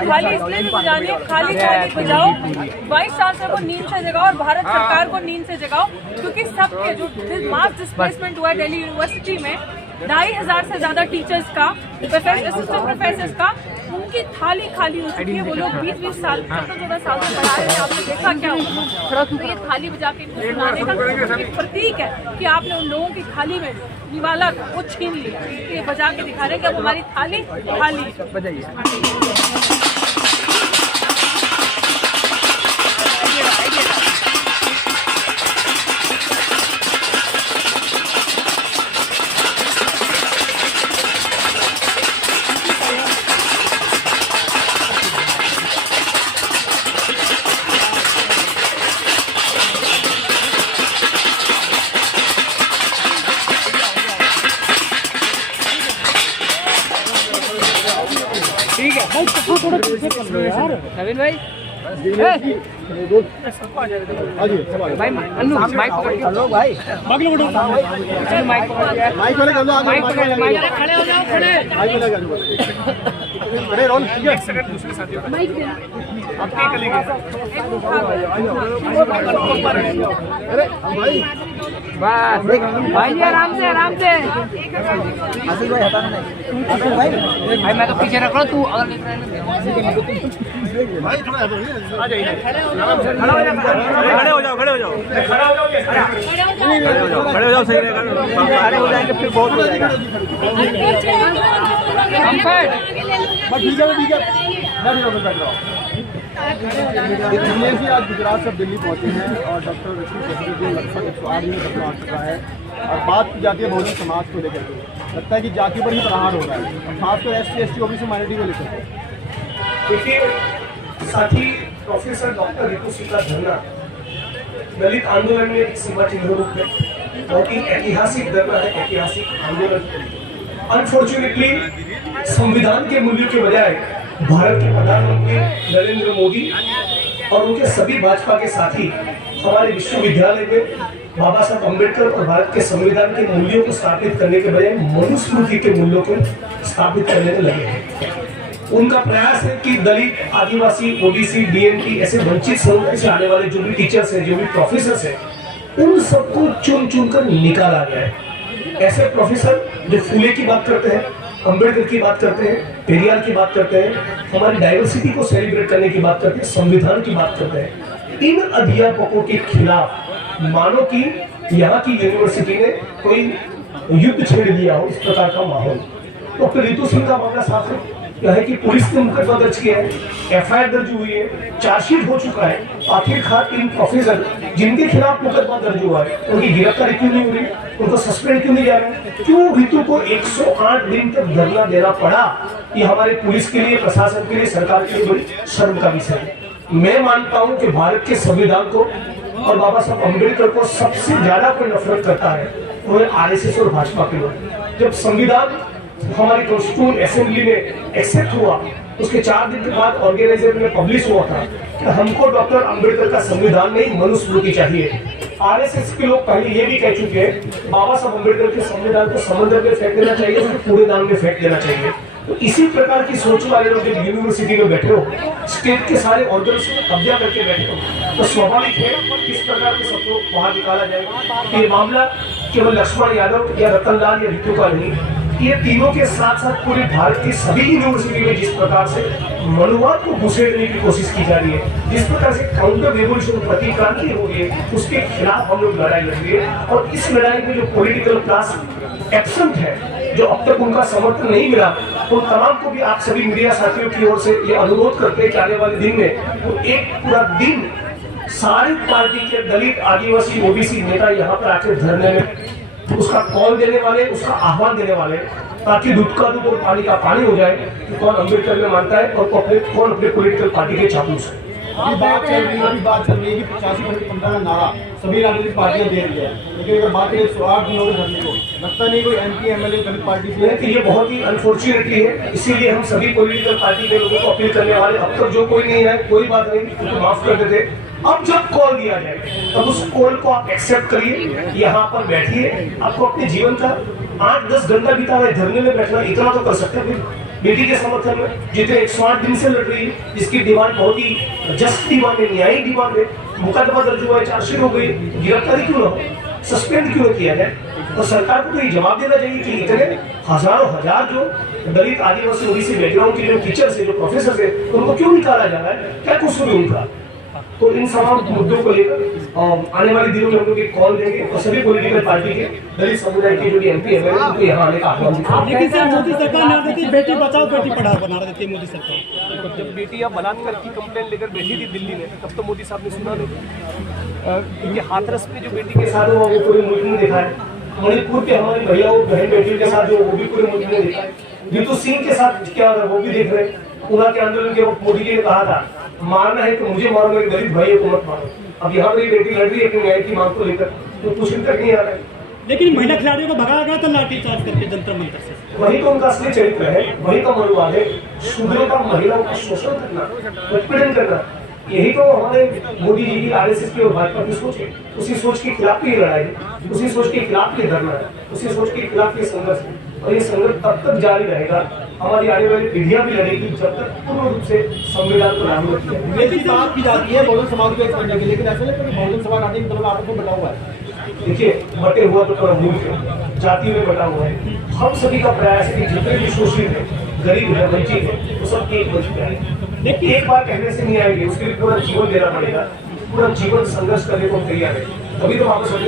खाली इसलिए भी बजानी है, खाली बजाओ, वाइस चांसलर को नींद से जगाओ और भारत सरकार को नींद से जगाओ, क्योंकि सबके जो मास डिस्प्लेसमेंट हुआ है दिल्ली यूनिवर्सिटी में 2500 से ज्यादा टीचर्स का, असिस्टेंट प्रोफेसर्स का, उनकी थाली खाली हो चुकी है। वो लोग 20-20 साल 14-14 साल से पढ़ा रहे थे, आपने देखा क्या हुआ। तो ये थाली बजा के इनको सुनाने का एक प्रतीक है कि आपने उन लोगों की थाली में निवाला वो छीन लिया। ये बजा के दिखा रहे हैं कि अब हमारी थाली खाली बजाइए। ठीक है भाई, थोड़ा पीछे कर लो यार नवीन भाई। भाई माइक पकड़ लो भाई, माइक पकड़ लो, माइक पकड़ लो, खड़े हो जाओ, खड़े रोल एक सेकंड दूसरे साथियों आप क्या करेंगे। अरे भाई बस भाई जी आराम से आसिफ भाई हटाना नहीं भाई मैं तो पीछे रख रहा हूँ, तू अगर भाई थोड़ा आ जाइए, खड़े हो जाओ सही रहेगा, खड़े हो जाएंगे फिर बहुत हो जाएगा। आज गुजरात से दिल्ली पहुंचे हैं और डॉक्टर लगभग 108 में सपना आ चुका है और बात की जाती है बहुजन समाज को लेकर के, लगता है कि जाति पर ही प्रहार हो रहा है और खासकर SC/ST OBC माइनॉरिटी को लेकर। देखिए साथी प्रोफेसर डॉक्टर रितु सिंह का धरना दलित आंदोलन में एक सीमा चिन्ह रूप में बहुत ही ऐतिहासिक धरना है, ऐतिहासिक आंदोलन। अनफॉर्चुनेटली संविधान के मूल्यों के बजाय भारत के प्रधानमंत्री नरेंद्र मोदी और उनके सभी भाजपा के साथी हमारे विश्वविद्यालय में बाबा साहब अम्बेडकर और भारत के संविधान के मूल्यों को स्थापित करने के बजाय मनुस्मृति के मूल्यों को स्थापित करने में लगे हैं। उनका प्रयास है कि दलित, आदिवासी, ओबीसी, BNT ऐसे वंचित समुदाय से आने वाले जो भी टीचर्स हैं, जो भी प्रोफेसर हैं, उन सबको चुन कर निकाला जाए। ऐसे प्रोफेसर जो फूले की बात करते हैं, अम्बेडकर की बात करते हैं, पेरियार की बात करते हैं, हमारी डाइवर्सिटी को सेलिब्रेट करने की बात करते हैं, संविधान की बात करते हैं, इन अध्यापकों के खिलाफ मानो कि यहाँ की यूनिवर्सिटी ने कोई युद्ध छेड़ दिया हो, इस प्रकार का माहौल। तो फिर रितु सिंह का मामला साफ है, यह है कि पुलिस ने मुकदमा दर्ज किया है, FIR दर्ज हुई है, चार्जशीट हो चुका है। आखिरकार इन प्रोफेसर जिनके खिलाफ मुकदमा दर्ज हुआ है उनकी गिरफ्तारी क्यों नहीं हो रही, उनको सस्पेंड क्यों नहीं जा रहा, क्यों रितु को 108 दिन तक धरना देना पड़ा। ये हमारे पुलिस के लिए, प्रशासन के लिए, सरकार के लिए बड़ी शर्म का विषय है। मैं मानता हूं कि भारत के संविधान को और बाबा साहब अम्बेडकर को सबसे ज्यादा कोई नफरत करता है वो है RSS और भाजपा के लोग। जब संविधान हमारी कॉन्स्टिट्यूंट असेंबली में एक्सेप्ट हुआ उसके 4 दिन के बाद ऑर्गेनाइजर में पब्लिश हुआ था कि हमको डॉक्टर अम्बेडकर का संविधान नहीं मनुस्मृति चाहिए। RSS के लोग पहले ये भी कह चुके हैं बाबा साहब अम्बेडकर के संविधान को समंदर में फेंक देना चाहिए, उसको कूड़ेदान में फेंक देना चाहिए। तो इसी प्रकार की सोच वाले लोग जब यूनिवर्सिटी में बैठे हो, स्टेट के सारे ऑर्गन्स को कब्जा करके बैठे हो, तो स्वाभाविक है किस प्रकार के सबको वहां निकाला जाएगा। ये मामला केवल लक्ष्मण यादव या रतन लाल या रितु का नहीं, ये तीनों के साथ साथ पूरे भारत की सभी यूनिवर्सिटी में जिस प्रकार से मनुवाद को घुसेड़ने की कोशिश की जा रही है, जिस प्रकार से काउंटर रेवोल्यूशन प्रतिक्रांति हो रही है, उसके खिलाफ हम लोग लड़ाई लड़ रही है। और इस लड़ाई में जो पॉलिटिकल क्लास एब्सेंट है, जो अब तक उनका समर्थन नहीं मिला, उन तमाम को भी आप सभी मीडिया साथियों की ओर से ये अनुरोध करते हैं कि आने वाले दिन में वो एक पूरा दिन सारी पार्टी के दलित, आदिवासी, ओबीसी नेता यहाँ पर आकर धरने में उसका कॉल देने वाले, उसका आह्वान देने वाले, ताकि दूध का दूध और पानी का पानी हो जाए कि कौन अम्बेडकर में मानता है और कौन अपने पॉलिटिकल पार्टी के चापलूस है। बात चल रही है कि 85/15 का नारा सभी राजनीतिक पार्टियां दे रही है, लेकिन अगर बात करें 108 दिनों के धरने को, लगता नहीं कोई MP MLA दलित पार्टी से। ये बहुत ही अनफॉर्चुनेटली है, इसीलिए हम सभी पॉलिटिकल पार्टी के लोगों को अपील करने वाले, अब तक जो कोई नहीं है कोई बात नहीं, तो माफ कर देते। अब जब कॉल दिया जाए तब उस कॉल को आप एक्सेप्ट करिए, यहाँ पर बैठिए। आपको अपने जीवन का 8-10 घंटा बिता रहे धरने में बैठना, इतना तो कर सकते हैं। बेटी के समर्थन में, जितने 108 दिन से लड़ रही है, जिसकी डिमांड बहुत ही जस्ट डिमांड है, न्यायिक डिमांड है, मुकदमा दर्ज हुआ है, चार्जशीट हो गई, गिरफ्तारी क्यों ना हो, सस्पेंड क्यों किया जाए? तो सरकार को तो ये जवाब देना चाहिए कि इतने हजारों हजार जो दलित आदिवासी ओबीसी बैकग्राउंड के जो टीचर्स है, जो प्रोफेसर है, उनको क्यों निकाला जा रहा है? क्या कसूर है उनका? तो इन तमाम मुद्दों को लेकर आने वाले दिनों में हम लोग एक कॉल देंगे और सभी पॉलिटिकल पार्टी के दलित समुदाय के जो भी एमपी है उनको यहाँ आने का आह्वान करेंगे। लेकिन सर मोदी सरकार ना देती बेटी बचाओ बेटी पढ़ाओ बना देती है मोदी सरकार। जब बेटी या बलात्कार की कंप्लेंट लेकर बैठी थी दिल्ली में, तब तो मोदी साहब ने सुना नहीं। ये हाथरस पे जो बेटी के साथ वो पूरे मुल्क ने देखा है, मणिपुर के हमारी महिलाओं बहन बेटियों के साथ जो वो भी पूरे मुल्क ने देखा है, रितु सिंह के साथ क्या वो भी देख रहे हैं। उना के आंदोलन के वक्त मोदी जी ने कहा था मारना है तो मुझे मारो, मेरे दलित भाई को मत मारो। अब यहाँ पर बेटी लड़ रही है अपनी न्याय की मांग को लेकर, तो कुछ तक नहीं आ रहा है। लेकिन महिला खिलाड़ियों को भगाया गया था लाठी चार्ज करके जंतर मंतर से। वही तो उनका असली चरित्र है, वही तो मनोभाव है, शूद्रों का महिलाओं का शोषण करना, उत्पीड़न करना। यही तो हमारे मोदी जी की, आरएसएस की और भाजपा की सोच है। उसी सोच के खिलाफ की लड़ाई है, उसी सोच के खिलाफ ये धरना है, उसी सोच के खिलाफ ये संघर्ष है। और ये संघर्ष तब तक जारी रहेगा, हमारी आने वाली पीढ़ियां भी लड़ेगी, जब तक पूर्ण रूप से संविधान को लागू किया जाए। लेकिन बात की जाती है बहुजन समाज को एक करने की, लेकिन ऐसा नहीं कि बहुजन समाज आने की तरफ आपस में बटा हुआ है। देखिए, बटे हुआ तो पूरा मुल्क है, जाति में बटा हुआ है। हम सभी का प्रयास है कि जितने भी शोषित है, गरीब है, वंचित है, वो सब एक बन चुका है। लेकिन एक बार कहने से नहीं आएंगे, उसके लिए पूरा जीवन देना पड़ेगा, पूरा जीवन संघर्ष करने को तैयार है, तभी तो वापस अपने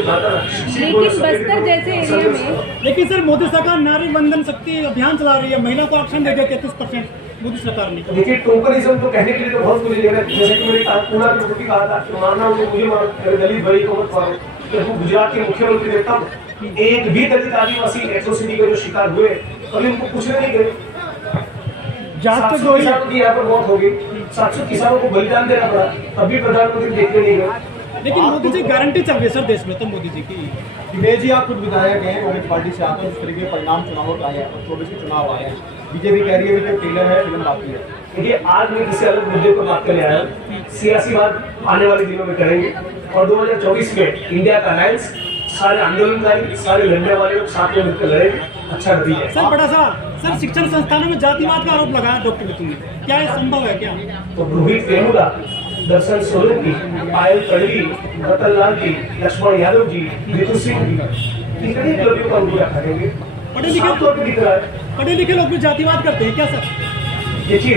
लेकिन बस्तर जैसे एरिया में, लेकिन सर मोदी सरकार नारी वंदन शक्ति अभियान चला रही है, महिला को आरक्षण दे दिया 33% मोदी सरकार ने। देखिए, टोकनिज्म तो कहने के लिए तो बहुत कुछ है, जैसे कि मैंने पूरा की कहा था कि मारना मुझे मारो, मेरे दलित भाई को मत मारो। तो गुजरात के मुख्यमंत्री ने तब एक भी दलित आदिवासी एट्रोसिटी के जो शिकार हुए कभी उनको पूछने नहीं गए। 700 किसानों की यहाँ पर मौत हो गई, 700 किसानों को बलिदान देना पड़ा, तब भी प्रधानमंत्री देखने नहीं गए। लेकिन मोदी जी गारंटी चल रही है सर देश में, तो मोदी जी की दिनेश जी आप खुद विधायक हैं, कांग्रेस पार्टी से आते हैं, जिस तरीके के परिणाम चुनाव का है, 24 के चुनाव आए हैं, बीजेपी कह रही है कि टेलर है, फिल्म बाकी है। देखिए, आज मैं किसी अलग मुद्दे पर बात करने आया हूँ, सियासी बात आने वाले दिनों में करेंगे। और 2024 में इंडिया का अलायंस, सारे आंदोलनकारी, सारे लड़ने वाले लोग साथ में मिलकर लड़ेंगे, अच्छा नतीजा है। सर बड़ा सर शिक्षण संस्थानों में जातिवाद का आरोप लगाया डॉक्टर रितु ने, क्या ये संभव है क्या? तो रोहित वेमुला, दर्शन सोलंकी, पायल तड़वी, रतन लाल जी, लक्ष्मण यादव जी, रितु सिंह जी, कितने लड़कियों का उंगलियां खाएंगे? पढ़े लिखे लोग भी जातिवाद करते हैं क्या सर? देखिए,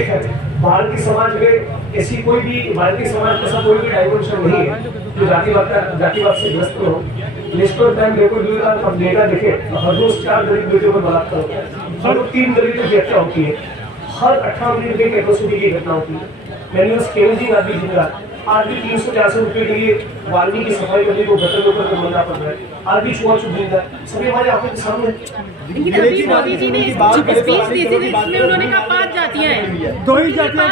भारतीय समाज में ऐसी कोई भी, भारतीय समाज का ऐसा कोई भी डायमेंशन नहीं है जो जातिवाद से ग्रस्त हो। नेशनल टाइम रिपोर्ट अब डेटा देखे, हर रोज 4 दलित बेटियों पर बलात्कार होता है, हर रोज 3 दलितों की हत्या होती है, हर 18 मिनट में एट्रोसिटी की घटना होती है। मैंने उस केवल आदमी जिंदा आज भी 300-400 रुपए के लिए वाल्मीकि की सफाई करने को गटर ऊपर को बनना पड़ रहा है, आज भी छुआ छुप जिंदा है, सभी हमारे आंखों के सामने। लेकिन अभी मोदी जी ने स्पीच दी थी जिसमें उन्होंने कहा 5 जातियां हैं, 2 ही जातियां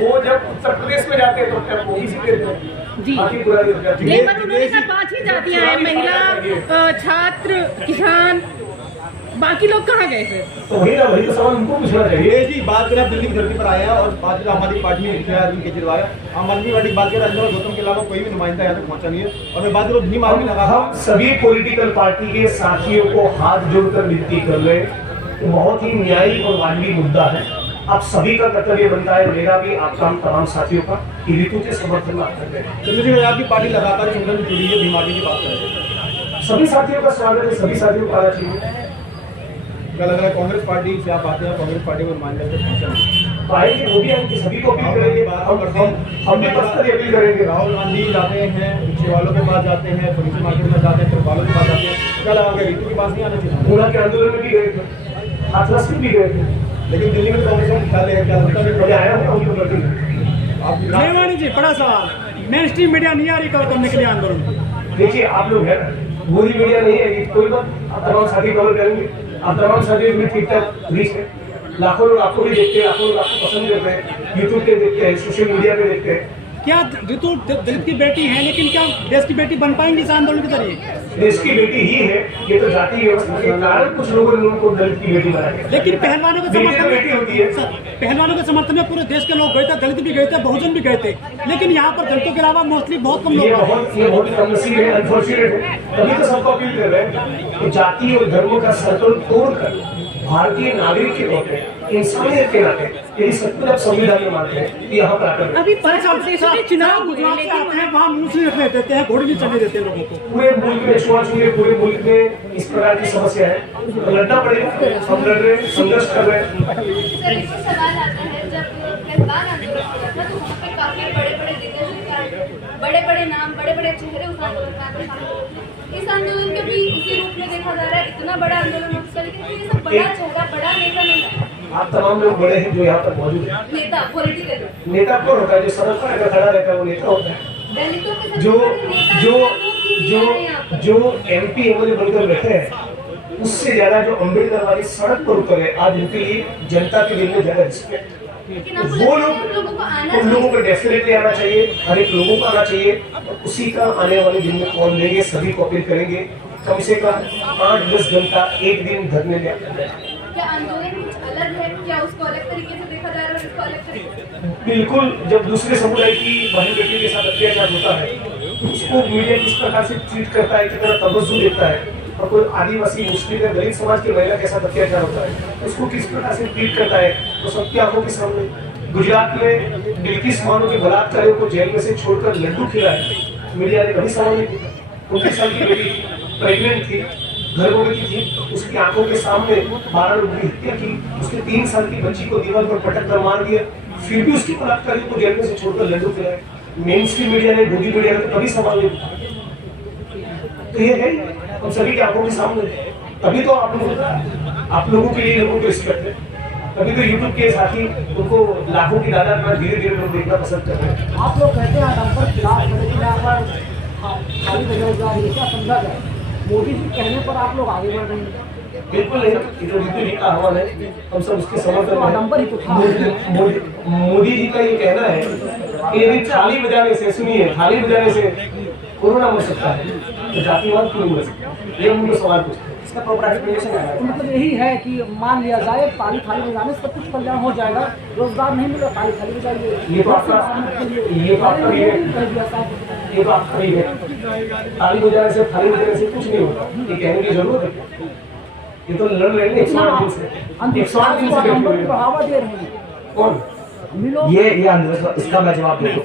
वो जब उत्तर प्रदेश में जाते हैं तो क्या ओबीसी के जी, बाकी पूरा नहीं पर उन्होंने कहा 5 ही जातियां हैं, महिला, छात्र, किसान, बाकी लोग कहाँ गए फिर? तो वही तो सवाल उनको पूछना चाहिए। जी बात करें, दिल्ली की धरती पर आए हैं और बात करें आम आदमी पार्टी में मुखिया अरविंद केजरीवाल, आम आदमी पार्टी की बात करें, राजेंद्र गौतम के अलावा कोई भी नुमाइंदा यहाँ तक पहुंचा नहीं है। और मैं बात करूँ भीम आर्मी लगा, हम सभी पॉलिटिकल पार्टी के साथियों को हाथ जोड़कर विनती कर रहे हैं, बहुत ही न्यायिक और वाजबी मुद्दा है। आप सभी का कर्तव्य बनता है, मेरा भी, आपका, हम तमाम साथियों का, कि ऋतु के समर्थन में आप कर रहे हैं। चंद्रशेखर आजाद की पार्टी लगातार संगठन में जुड़ी है, भीम आर्मी की बात करें, सभी साथियों का स्वागत है, सभी साथियों को आना चाहिए। क्या लग रहा है कांग्रेस पार्टी से आप आते हैं, कांग्रेस पार्टी को नुमाइंदा से पहुंचा आएंगे, वो भी हम सभी को अपील करेंगे, हम भी पर्सनली अपील करेंगे। राहुल गांधी जाते हैं, रिक्शे वालों के पास जाते हैं, फर्नीचर मार्केट में जाते हैं, फिर वालों के पास जाते हैं, क्या लगा ऋतु के पास नहीं आना चाहिए? पूरा के आंदोलन में भी गए थे, हाथरस में भी गए थे, लेकिन दिल्ली में कांग्रेस का ख्याल है, क्या लगता है? मैं आया हूँ उनके प्रति। आप मेवानी जी बड़ा सवाल, मेन स्ट्रीम मीडिया नहीं आ रही कवर करने के लिए आंदोलन। देखिए, आप लोग है, पूरी मीडिया नहीं है, कोई बात, आप तमाम साथी कवर करेंगे, आप तमाम साथियों में ठीक ठाक रीच है, लाखों लोग आपको भी देखते हैं, लाखों लोग आपको पसंद करते हैं, यूट्यूब पे देखते हैं, सोशल मीडिया पे देखते हैं। क्या ऋतु दलित की बेटी है, लेकिन क्या देश की बेटी बन पाएंगी इस आंदोलन के जरिए? देश की बेटी ही है, ये तो जाति व्यवस्था के कारण कुछ लोगों ने उनको दलित की बेटी बनाया। लेकिन पहलवानों के समर्थन बेटी होती है, पहलवानों के समर्थन में पूरे देश के लोग गए थे, दलित भी गए थे, बहुजन भी गए थे, लेकिन यहाँ पर दलितों के अलावा मोस्टली बहुत कम ये लोग। बहुत कमनसीब है, अनफॉर्चुनेट है। तभी तो सबको अपील कर रहे हैं कि जाति और धर्म का सर्कल तोड़कर भारतीय नागरिक के तौर पे, इंसानियत के नाते यदि सचमुच आप संविधान में मानते हैं तो यहाँ पर आकर अभी 5 प्रदेशों में चुनाव हुए, गुजरात से लेकिन आते हैं, वहाँ मुंह से रखने देते हैं, घोड़े नहीं चलने देते लोगों को। पूरे मुल्क में छुआछूत, पूरे मुल्क में इस प्रकार की समस्या है, तो लड़ना पड़ेगा। हम लड़ रहे हैं, संघर्ष कर रहे हैं। सर, एक सवाल आता है, जब कहलगांव आंदोलन हुआ था तो वहाँ पे काफी बड़े-बड़े दिग्गज, बड़े-बड़े नाम, बड़े-बड़े चेहरे उस आंदोलन में आकर शामिल हुए थे। इस आंदोलन के भी इसी रूप में देखा जा रहा है, इतना बड़ा आंदोलन हो चुका है, लेकिन कोई ऐसा बड़ा चेहरा, बड़ा नेता नहीं है। आप तमाम लोग बड़े हैं जो यहाँ पर मौजूद हैं। नेता, पॉलिटिकल नेता कौन होता है? जो सड़क पर अगर खड़ा रहता है वो नेता होता है। दलितों के सबसे जो बड़े नेता जो जो जो जो MP MLA बनकर बैठे हैं, उससे ज्यादा जो अम्बेडकर वाली सड़क पर उतर है, आज उनके लिए जनता के दिल में ज्यादा रिस्पेक्ट। लेकिन आपको वो लगता है लोग, उन लोगों को आना उन लोगों चाहिए। को डेफिनेटली आना चाहिए, हर एक लोगों को आना चाहिए। और उसी का आने वाले दिन में कौन लेंगे, सभी को अपील करेंगे कम से कम 8-10 घंटा एक दिन धरने में। क्या आंदोलन कुछ अलग है? क्या उसको अलग तरीके से देखा जा रहा है और इसको अलग तरीके से? बिल्कुल, जब दूसरे समुदाय की बहन बेटियों के साथ अत्याचार होता है, उसको मीडिया किस प्रकार से ट्रीट करता है, कितना तवज्जो देता है, और कोई आदिवासी, मुस्लिम या दलित समाज की महिला के साथ अत्याचार होता है, उसको किस प्रकार से ट्रीट करता है, तो सबकी आंखों के सामने। गुजरात में बिल्किस बानो के बलात्कारियों को जेल में से छोड़कर लड्डू खिलाए, मीडिया ने कभी सवाल नहीं किया। 29 साल की बेटी प्रेग्नेंट थी, गर्भवती थी, उसकी आंखों के सामने 12 लोगों की हत्या की, उसके 3 साल की बच्ची को दीवार पर पटक कर मार दिया, फिर भी उसके बलात्कारियों को जेल में से छोड़कर लड्डू खिलाए। मेन स्ट्रीम मीडिया ने, मोदी मीडिया ने तो कभी सवाल नहीं किया। तो ये है हम सभी की आंखों के सामने। तभी तो आप लोगों के लिए लोगों को रिस्पेक्ट है, तभी तो यूट्यूब के साथी उनको लाखों की तादाद में धीरे धीरे लोग देखना पसंद कर रहे हैं। आप लोग कहते हैं डंपर खिलाफ है, लेकिन यहाँ पर खाली बजाई जा रही है, क्या समझा जाए? मोदी जी कहने पर आप लोग आगे बढ़ रहे हैं। बिल्कुल नहीं, ये तो ऋतु जी का आह्वान है, हम सब उसके समर्थन में नंबर ही तो था। मोदी जी का ये कहना है कि यदि थाली बजाने से, सुनिए, थाली बजाने से कोरोना मर सकता है तो जातिवाद क्यों नहीं मर सकता? ये उनको सवाल पूछते हैं, इसका प्रॉपर एक्सप्लेनेशन है। तो मतलब यही है कि मान लिया जाए ताली थाली बजाने से सब कुछ कल्याण हो जाएगा, रोजगार नहीं मिलेगा, ताली थाली बजाइए। ये तो आपका खरीद है। थाली बजाने से, थाली बजाने से कुछ नहीं होगा, ये कहने की जरूरत है क्या? ये तो लड़ रहे हैं 108 दिन से, 108 दिन से लड़ रहे हैं। बढ़ावा दे रहे हैं कौन? ये आंदोलन, इसका मैं जवाब दे दूं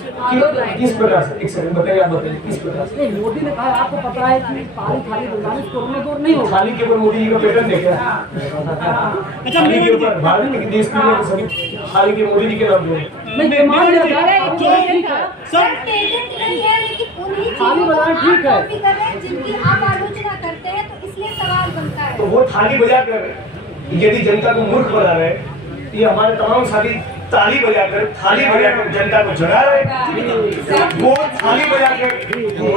किस प्रकार से? एक सेकंड बताइए, आप बताइए किस प्रकार से? नहीं, मोदी ने कहा आपको पता है कि ताली थाली बजाने से कोरोना दूर नहीं होगा। थाली के ऊपर मोदी जी का पैटर्न देखा, अच्छा, थाली के ऊपर भारत के देश में सभी थाली के मोदी जी के नाम जोड़े। नहीं, मान लिया जाए सर, पेटेंट नहीं है, लेकिन उन्हीं थाली बजाना ठीक है। कॉपी कर रहे हैं जिनकी आप आलोचना करते हैं, तो इसलिए सवाल बनता है। तो वो थाली बजाकर यदि जनता को मूर्ख बना रहे, ये हमारे तमाम साथी ताली बजाकर, थाली बजाकर जनता को जगा रहे, वो थाली बजाकर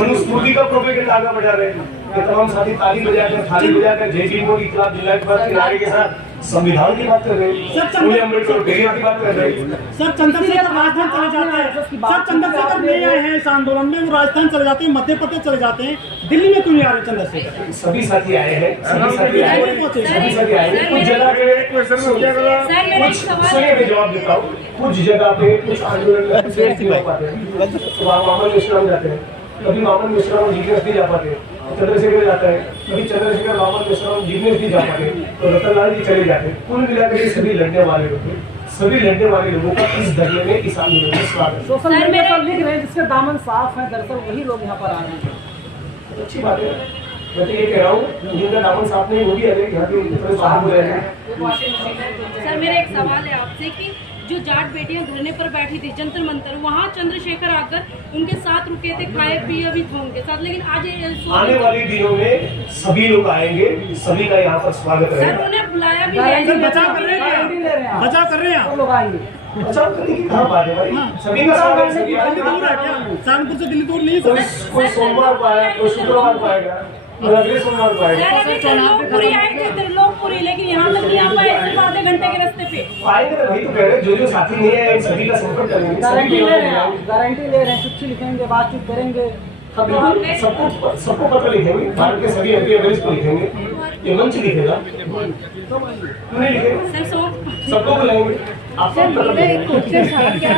मनुस्मृति का प्रोपेगेंडा आगे बढ़ा रहे। ये तमाम साथी ताली बजाकर, थाली बजाकर जय भीम के खिलाफ जिलाधिपति के नारे के साथ संविधान की बात कर रहे हैं, अम्बेडकर पेरियार की बात कर रहे हैं। सर, चंद्रशेखर राजस्थान चले जाते हैं। सर, चंद्रशेखर नहीं आए हैं इस आंदोलन में, वो राजस्थान चले जाते हैं, मध्य प्रदेश चले जाते हैं, दिल्ली में क्यों नहीं आ रहे चंद्रशेखर? सभी साथी आए हैं, सभी साथी आए हैं, सभी साथी आए हैं। कुछ जगह पे सुनिए, मैं जवाब देता हूँ। कुछ जगह पे कुछ आंदोलन में कुछ नहीं हो पाते हैं, तो वहाँ मामन मिश्रा जाते हैं, कभी मामन मिश्रा जीवनेश नहीं जा पाते, चंद्रशेखर जाता है, कभी चंद्रशेखर मामन मिश्रा जीवनेश नहीं जा पाते, तो रतनलाल जी चले जाते हैं। कुल मिलाकर ये सभी लड़ने वाले लोग हैं, सभी लड़ने वाले लोगों का इस धरने में, इस आंदोलन में स्वागत है। सोशल मीडिया पर लिख रहे हैं जिसके दामन साफ है, दरअसल वही लोग यहाँ पर आ रहे हैं। अच्छी बात है, मैं तो ये कह रहा हूँ जिनका दामन साफ नहीं, वो भी अरे यहाँ पे बाहर हो रहे हैं। सर, मेरा एक सवाल है आपसे कि जो जाट बेटियां धरने पर बैठी थी जंतर मंतर, वहाँ चंद्रशेखर आकर उनके साथ रुके थे, खाए पिए भी थे उनके साथ, लेकिन आज आने वाले दिनों में सभी लोग आएंगे, सभी का यहाँ पर स्वागत सर रहेगा। उन्हें बुलाया भी गारंटी है। बचा कर रहे हैं, बचा कर रहे हैं, आप लोग आएंगे। अच्छा, करने की कहाँ बात है भाई? सभी का स्वागत है, सभी आएंगे। दूर है क्या? सहारनपुर से दिल्ली दूर नहीं है। कोई सोमवार को आया, कोई शुक्रवार को आएगा, कोई अगले सोमवार को आएगा। सर, अभी त्रिलोकपुरी आए थे, त्रिलोकपुरी, लेकिन यहाँ तक नहीं आ पाए, सिर्फ आधे घंटे के रास्ते पे आएंगे ना, वही तो कह रहे हैं, जो साथी नहीं है सभी का संपर्क करेंगे, गारंटी सभी ले के रहे हैं, लोग गारंटी ले रहे हैं, चिट्ठी लिखेंगे, बातचीत करेंगे। सबको पत्र लिखेंगे, भारत के सभी MP MLAs को लिखेंगे, ये मंच लिखेगा, क्यों नहीं लिखेगा? सर सबको बुलाएंगे, आपको पत्र लिखेंगे,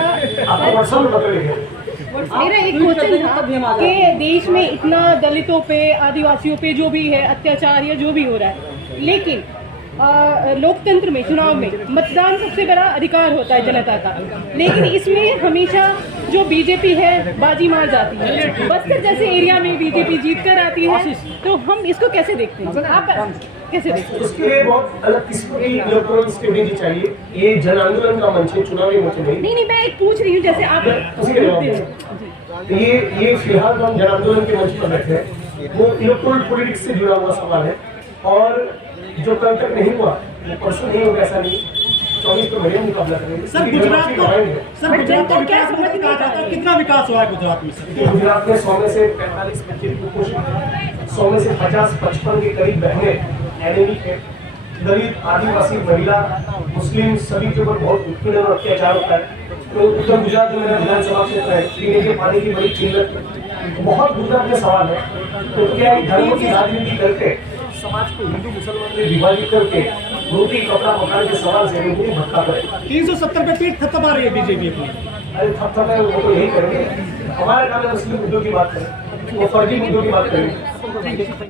आपको व्हाट्सएप में पत्र लिखेंगे। मेरा एक क्वेश्चन था कि देश में इतना दलितों पे, आदिवासियों पे जो भी है अत्याचार या जो भी हो रहा है, लेकिन लोकतंत्र में, चुनाव में मतदान सबसे बड़ा अधिकार होता है जनता का, लेकिन इसमें हमेशा जो बीजेपी है बाजी मार जाती है। बस्तर जैसे एरिया में बीजेपी जीत कर आती है, तो हम इसको कैसे देखते हैं, आप कैसे देखते हैं? उसके लिए बहुत अलग किस्म की इलेक्टोरल स्ट्रेटेजी चाहिए। ये जन आंदोलन का मंच है, चुनावी मंच नहीं। नहीं, मैं एक पूछ रही हूँ, जैसे आप ये फिलहाल हम जन आंदोलन के मंच पर बैठे हैं, वो इलेक्टोरल पॉलिटिक्स से जुड़ा हुआ सवाल है, और जो कल तक नहीं हुआ वो परसों नहीं होगा, ऐसा नहीं। 24 को बढ़िया मुकाबला करेंगे। सर गुजरात का विकास बहुत कहा जाता है, कितना विकास हुआ है गुजरात में सर? गुजरात में 100 में से 45 बच्चे कुपोषित, 100 में से 50-55 के करीब बहनें एनीमिक है, दलित, आदिवासी, महिला, मुस्लिम सभी के ऊपर बहुत उत्पीड़न और अत्याचार होता है। तो उत्तर गुजरात जो मेरा विधानसभा क्षेत्र है, पीने के पानी की बड़ी किल्लत, बहुत गुजरात में सवाल है। तो क्या धर्मों की राजनीति करके समाज को हिंदू मुसलमान में विभाजित करके रोटी कपड़ा मकान के सवाल से लोगों को भटका करे। 370 पे पीठ थपथपा रही है बीजेपी अपनी। अरे थपथपा वो तो यही करेंगे, हमारे काम है मुस्लिम मुद्दों की बात करें, वो फर्जी मुद्दों की बात करेंगे।